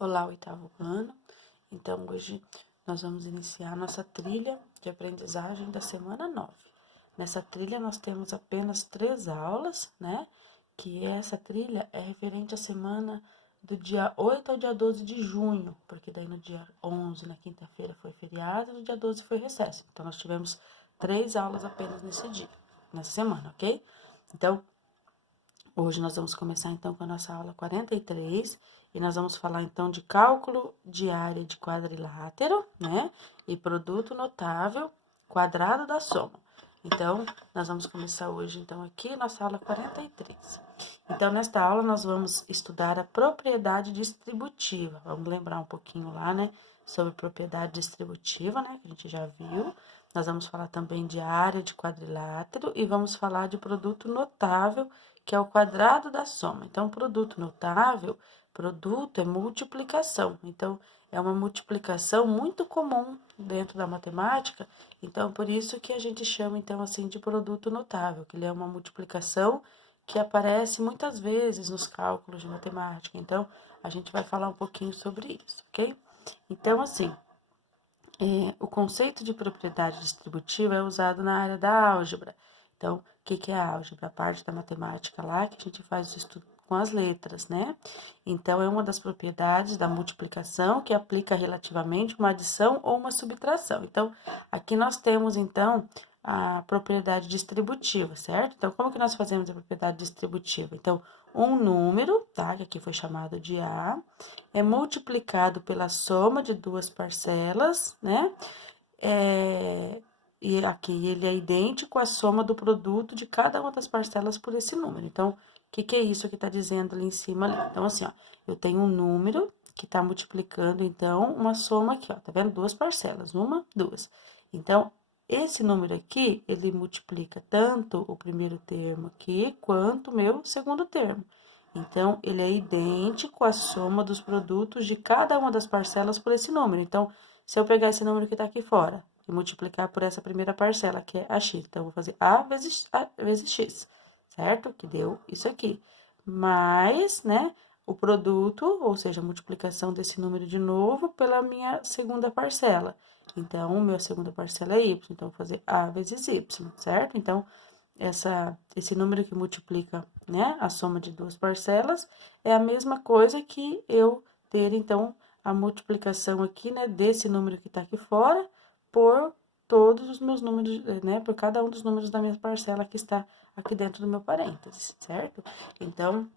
Olá, oitavo ano. Então, hoje nós vamos iniciar nossa trilha de aprendizagem da semana 9. Nessa trilha, nós temos apenas 3 aulas, né? Que essa trilha é referente à semana do dia 8 ao dia 12 de junho, porque daí no dia 11, na quinta-feira, foi feriado, e no dia 12 foi recesso. Então, nós tivemos 3 aulas apenas nesse dia, nessa semana, ok? Então, hoje nós vamos começar então com a nossa aula 43 e nós vamos falar então de cálculo de área de quadrilátero, né? E produto notável, quadrado da soma. Então, nós vamos começar hoje então aqui nossa aula 43. Então, nesta aula nós vamos estudar a propriedade distributiva. Vamos lembrar um pouquinho lá, né, sobre propriedade distributiva, né, que a gente já viu. Nós vamos falar também de área de quadrilátero e vamos falar de produto notável, que é o quadrado da soma. Então, produto notável, produto é multiplicação. Então, é uma multiplicação muito comum dentro da matemática. Então, por isso que a gente chama, então, assim, de produto notável, que ele é uma multiplicação que aparece muitas vezes nos cálculos de matemática. Então, a gente vai falar um pouquinho sobre isso, ok? Então, assim, o conceito de propriedade distributiva é usado na área da álgebra. Então, o que é a álgebra? A parte da matemática lá que a gente faz o estudo com as letras, né? Então, é uma das propriedades da multiplicação que aplica relativamente uma adição ou uma subtração. Então, aqui nós temos, então, a propriedade distributiva, certo? Então, como que nós fazemos a propriedade distributiva? Então, um número, tá? Que aqui foi chamado de A, é multiplicado pela soma de duas parcelas, né? E aqui ele é idêntico à soma do produto de cada uma das parcelas por esse número. Então, o que é isso que está dizendo ali em cima ali? Então, assim, ó, eu tenho um número que está multiplicando, então, uma soma aqui, ó, tá vendo? Duas parcelas, uma, duas. Então, esse número aqui, ele multiplica tanto o primeiro termo aqui, quanto o meu segundo termo. Então, ele é idêntico à soma dos produtos de cada uma das parcelas por esse número. Então, se eu pegar esse número que está aqui fora e multiplicar por essa primeira parcela, que é a x, então, eu vou fazer a vezes x, certo? Que deu isso aqui. Mais, né, o produto, ou seja, a multiplicação desse número de novo pela minha segunda parcela. Então, minha segunda parcela é y, então, eu vou fazer a vezes y, certo? Então, esse número que multiplica, né, a soma de duas parcelas, é a mesma coisa que eu ter, então, a multiplicação aqui, né, desse número que está aqui fora, por todos os meus números, né, por cada um dos números da minha parcela que está aqui dentro do meu parênteses, certo? Então,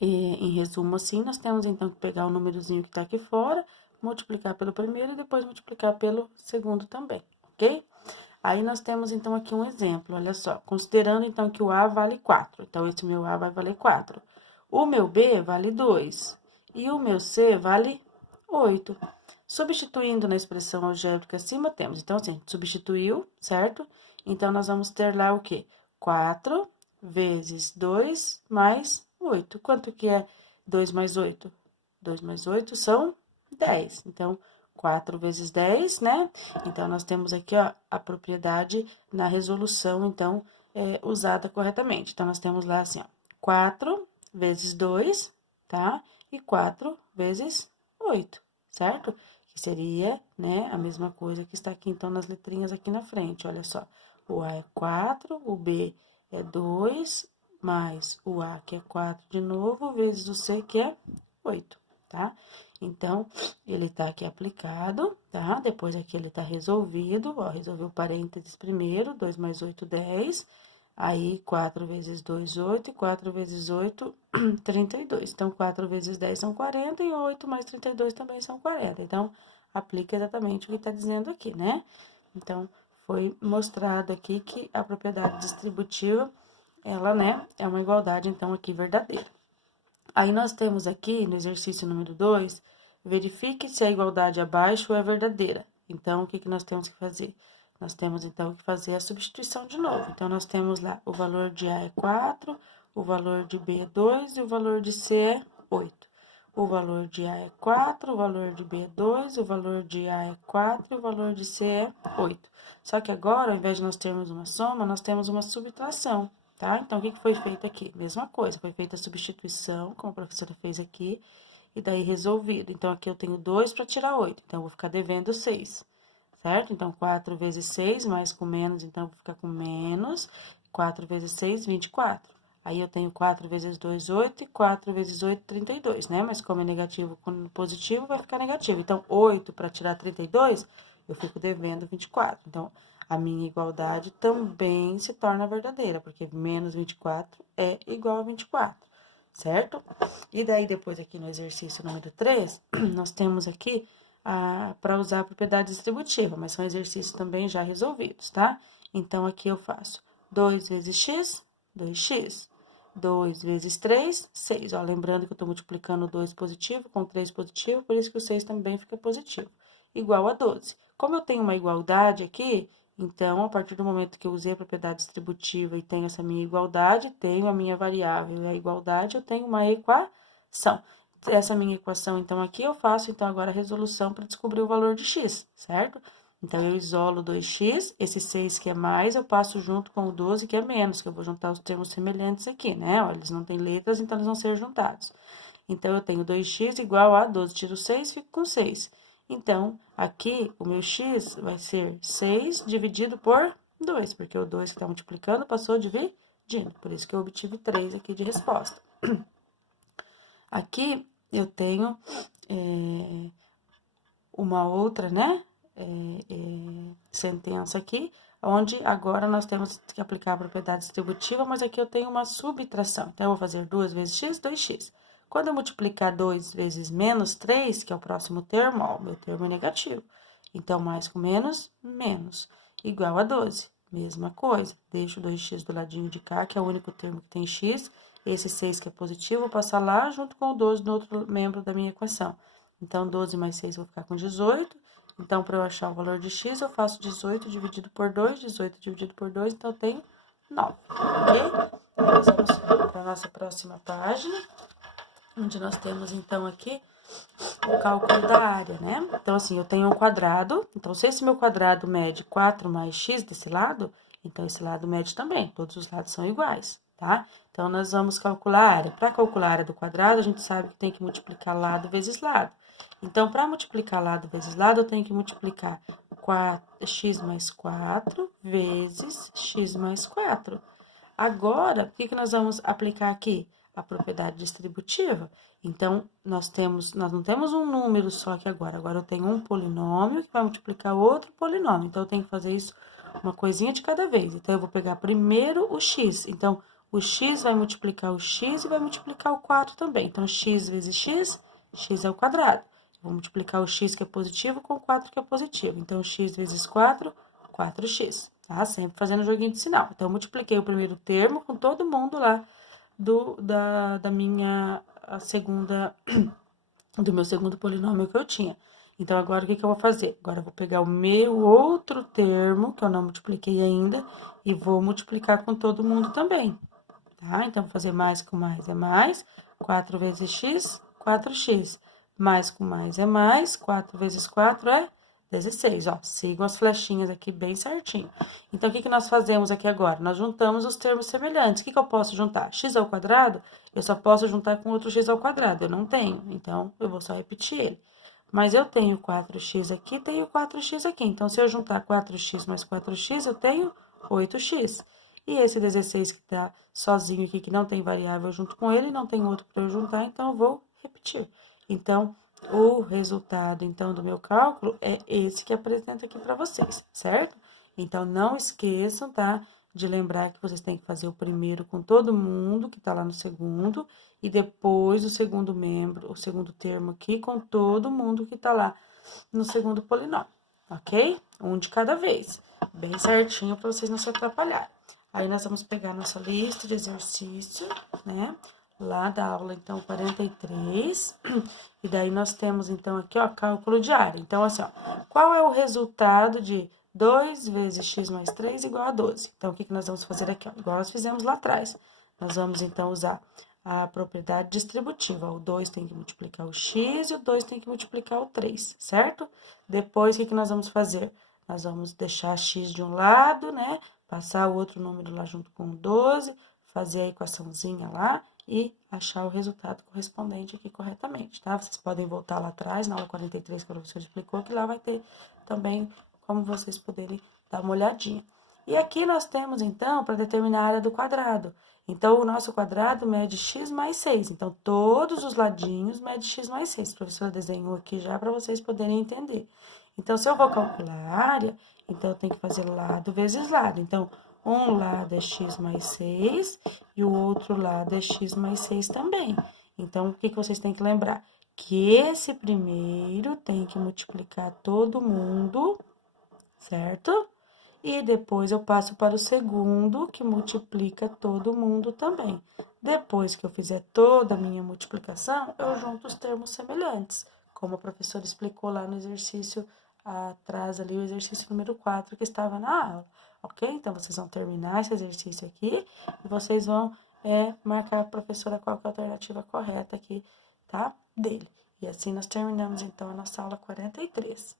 em resumo, assim, nós temos, então, que pegar o númerozinho que está aqui fora, multiplicar pelo primeiro e depois multiplicar pelo segundo também, ok? Aí, nós temos, então, aqui um exemplo, olha só. Considerando, então, que o A vale 4. Então, esse meu A vai valer 4. O meu B vale 2. E o meu C vale 8. Substituindo na expressão algébrica acima, temos, então, assim, substituiu, certo? Então, nós vamos ter lá o quê? 4 vezes 2 mais 8. Quanto que é 2 mais 8? 2 mais 8 são 10. Então, 4 vezes 10, né? Então, nós temos aqui, ó, a propriedade na resolução, então, usada corretamente. Então, nós temos lá assim, ó, 4 vezes 2, tá? E 4 vezes 8, certo? Que seria, né, a mesma coisa que está aqui, então, nas letrinhas aqui na frente, olha só. O A é 4, o B é 2, mais o A, que é 4 de novo, vezes o C, que é 8, tá? Então, ele tá aqui aplicado, tá? Depois aqui ele tá resolvido, ó, resolveu parênteses primeiro, 2 mais 8, 10. Aí, 4 vezes 2, 8, e 4 vezes 8, 32. Então, 4 vezes 10 são 40, e 8 mais 32 também são 40. Então, aplica exatamente o que tá dizendo aqui, né? Então, foi mostrado aqui que a propriedade distributiva, ela, né, é uma igualdade, então, aqui verdadeira. Aí, nós temos aqui, no exercício número 2, verifique se a igualdade abaixo é verdadeira. Então, o que nós temos que fazer? Nós temos, então, que fazer a substituição de novo. Então, nós temos lá, o valor de A é 4, o valor de B é 2 e o valor de C é 8. O valor de A é 4, o valor de B é 2, o valor de A é 4 e o valor de C é 8. Só que agora, ao invés de nós termos uma soma, nós temos uma subtração, tá? Então, o que foi feito aqui? Mesma coisa, foi feita a substituição, como a professora fez aqui, e daí resolvido. Então, aqui eu tenho 2 para tirar 8, então eu vou ficar devendo 6, certo? Então, 4 vezes 6, mais com menos, então eu vou ficar com menos. 4 vezes 6, 24. Aí eu tenho 4 vezes 2, 8, e 4 vezes 8, 32, né? Mas como é negativo com positivo, vai ficar negativo. Então, 8 para tirar 32, eu fico devendo 24. Então, a minha igualdade também se torna verdadeira, porque menos 24 é igual a 24, certo? E daí, depois aqui no exercício número 3, nós temos aqui para usar a propriedade distributiva, mas são exercícios também já resolvidos, tá? Então, aqui eu faço 2 vezes x, 2x. 2 vezes 3, 6. Ó, lembrando que eu estou multiplicando 2 positivo com 3 positivo, por isso que o 6 também fica positivo. Igual a 12. Como eu tenho uma igualdade aqui, então, a partir do momento que eu usei a propriedade distributiva e tenho essa minha igualdade, tenho a minha variável e a igualdade, eu tenho uma equação. Essa minha equação, então, aqui eu faço, então, agora a resolução para descobrir o valor de x, certo? Então, eu isolo 2x, esse 6 que é mais, eu passo junto com o 12 que é menos, que eu vou juntar os termos semelhantes aqui, né? Ó, eles não têm letras, então eles vão ser juntados. Então, eu tenho 2x igual a 12, tiro 6, fico com 6. Então, aqui, o meu x vai ser 6 dividido por 2, porque o 2 que está multiplicando passou dividindo, por isso que eu obtive 3 aqui de resposta. Aqui, eu tenho uma outra, né, sentença aqui, onde agora nós temos que aplicar a propriedade distributiva, mas aqui eu tenho uma subtração. Então, eu vou fazer 2 vezes x, 2x. Quando eu multiplicar 2 vezes menos 3, que é o próximo termo, ó, o meu termo é negativo. Então, mais com menos, menos, igual a 12. Mesma coisa, deixo o 2x do ladinho de cá, que é o único termo que tem x. Esse 6 que é positivo, vou passar lá junto com o 12 no outro membro da minha equação. Então, 12 mais 6, vou ficar com 18. Então, para eu achar o valor de x, eu faço 18 dividido por 2, 18 dividido por 2, então eu tenho 9, ok? Nós vamos para a nossa próxima página, onde nós temos, então, aqui o cálculo da área, né? Então, assim, eu tenho um quadrado, então, se esse meu quadrado mede 4 mais x desse lado, então, esse lado mede também, todos os lados são iguais, tá? Então, nós vamos calcular a área. Para calcular a área do quadrado, a gente sabe que tem que multiplicar lado vezes lado. Então, para multiplicar lado vezes lado, eu tenho que multiplicar x mais 4 vezes x mais 4. Agora, o que nós vamos aplicar aqui? A propriedade distributiva. Então, nós não temos um número só aqui agora. Agora, eu tenho um polinômio que vai multiplicar outro polinômio. Então, eu tenho que fazer isso uma coisinha de cada vez. Então, eu vou pegar primeiro o x. Então, o x vai multiplicar o x e vai multiplicar o 4 também. Então, x vezes x, x é o quadrado. Vou multiplicar o x que é positivo com o 4 que é positivo. Então, x vezes 4, 4x. Tá? Sempre fazendo joguinho de sinal. Então, eu multipliquei o primeiro termo com todo mundo lá da minha segunda, do meu segundo polinômio que eu tinha. Então, agora, o que eu vou fazer? Agora, eu vou pegar o meu outro termo, que eu não multipliquei ainda, e vou multiplicar com todo mundo também, tá? Então, vou fazer mais com mais é mais, 4 vezes x, 4x. Mais com mais é mais, 4 vezes 4 é 16, ó. Sigam as flechinhas aqui bem certinho. Então, o que nós fazemos aqui agora? Nós juntamos os termos semelhantes. O que eu posso juntar? X ao quadrado, eu só posso juntar com outro x ao quadrado. Eu não tenho, então, eu vou só repetir ele. Mas eu tenho 4x aqui, tenho 4x aqui. Então, se eu juntar 4x mais 4x, eu tenho 8x. E esse 16 que tá sozinho aqui, que não tem variável junto com ele, não tem outro para eu juntar, então eu vou repetir. Então, o resultado, então, do meu cálculo é esse que apresento aqui para vocês, certo? Então, não esqueçam, tá? De lembrar que vocês têm que fazer o primeiro com todo mundo que tá lá no segundo, e depois o segundo membro, o segundo termo aqui com todo mundo que tá lá no segundo polinômio, ok? Um de cada vez, bem certinho para vocês não se atrapalharem. Aí, nós vamos pegar nossa lista de exercício, né? Lá da aula, então, 43. E daí, nós temos, então, aqui, ó, cálculo de área. Então, assim, ó, qual é o resultado de 2 vezes x mais 3 igual a 12? Então, o que nós vamos fazer aqui, ó? Igual nós fizemos lá atrás. Nós vamos, então, usar a propriedade distributiva. O 2 tem que multiplicar o x e o 2 tem que multiplicar o 3, certo? Depois, o que nós vamos fazer? Nós vamos deixar x de um lado, né? Passar o outro número lá junto com o 12, fazer a equaçãozinha lá, e achar o resultado correspondente aqui corretamente, tá? Vocês podem voltar lá atrás, na aula 43 que o professor explicou, que lá vai ter também como vocês poderem dar uma olhadinha. E aqui nós temos, então, para determinar a área do quadrado. Então, o nosso quadrado mede x mais 6. Então, todos os ladinhos medem x mais 6. A professora desenhou aqui já para vocês poderem entender. Então, se eu vou calcular a área, então eu tenho que fazer lado vezes lado. Então, um lado é x mais 6 e o outro lado é x mais 6 também. Então, o que vocês têm que lembrar? Que esse primeiro tem que multiplicar todo mundo, certo? E depois eu passo para o segundo, que multiplica todo mundo também. Depois que eu fizer toda a minha multiplicação, eu junto os termos semelhantes, como a professora explicou lá no exercício atrás ali, o exercício número 4 que estava na aula, ok? Então, vocês vão terminar esse exercício aqui e vocês vão marcar a professora qual que é a alternativa correta aqui, tá? Dele. E assim nós terminamos, então, a nossa aula 43.